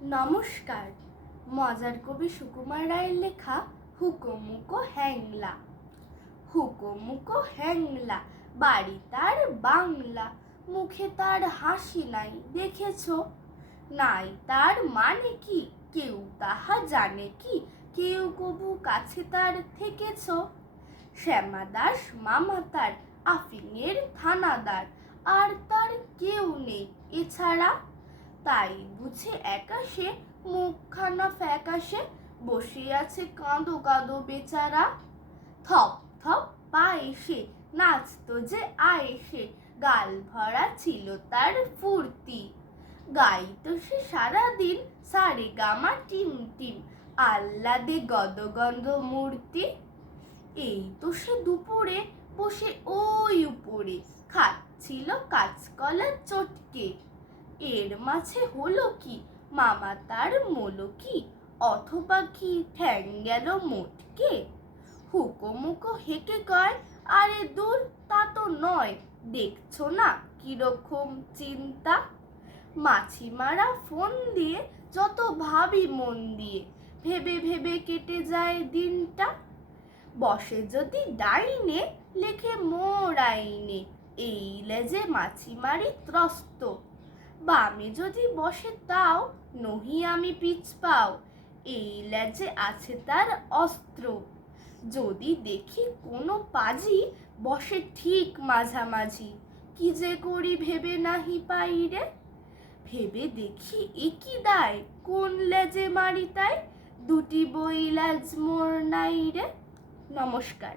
নমস্কার। মজার কবি সুকুমার রায়ের লেখা হুকোমুকো হ্যাংলা। হুকোমুকো হ্যাংলা, বাড়ি তার বাংলা, মুখে তার হাসি নাই দেখেছো? নাই তার মানে কি কেউ তাহা জানে কি? কেউ কবু কাছে তার থেকেছ? শ্যামা দাস মামা তার আফিংয়ের থানাদার, আর তার কেউ নেই এছাড়া। তাই বুঝে একাশে মুখখানা ফ্যাকাশে বসে আছে কাঁদো কাঁদো বেচারা। থপ থপ পায়ে সে নাচতো যে আয়েসে, গাল ভরা ছিল তার ফুর্তি। গাইতো সে সারাদিন সারে গামা টিম টিম, আহ্লাদে গদগন্ধ মূর্তি। এই তো সে দুপুরে বসে ওই উপরে খাচ্ছিল কাঁচকলা চটকে। এর মাঝে হলো কি মামা তার মোলকি, অথবা কি ঠ্যাং গেল মোটকে। হুকোমুকো হেঁকে কয়, আরে দূর তা তো নয়, দেখছো না কিরকম চিন্তা। মাছি মারা ফোন দিয়ে যত ভাবি মন দিয়ে, ভেবে ভেবে কেটে যায় দিনটা। বসে যদি ডাইনে লেখে মোর আইনে, এই লেজে মাছি মারি ত্রস্ত। বামে যদি বসে তাও নহি আমি পিছ পাও, এই লেজে আছে তার অস্ত্র। যদি দেখি কোনো পাজি বসে ঠিক মাঝামাঝি, কি যে করি ভেবে নাহি পাই রে। ভেবে দেখি একই দায় কোন লেজে মারি তাই, দুটি বই লেজ মোর নাই রে। নমস্কার।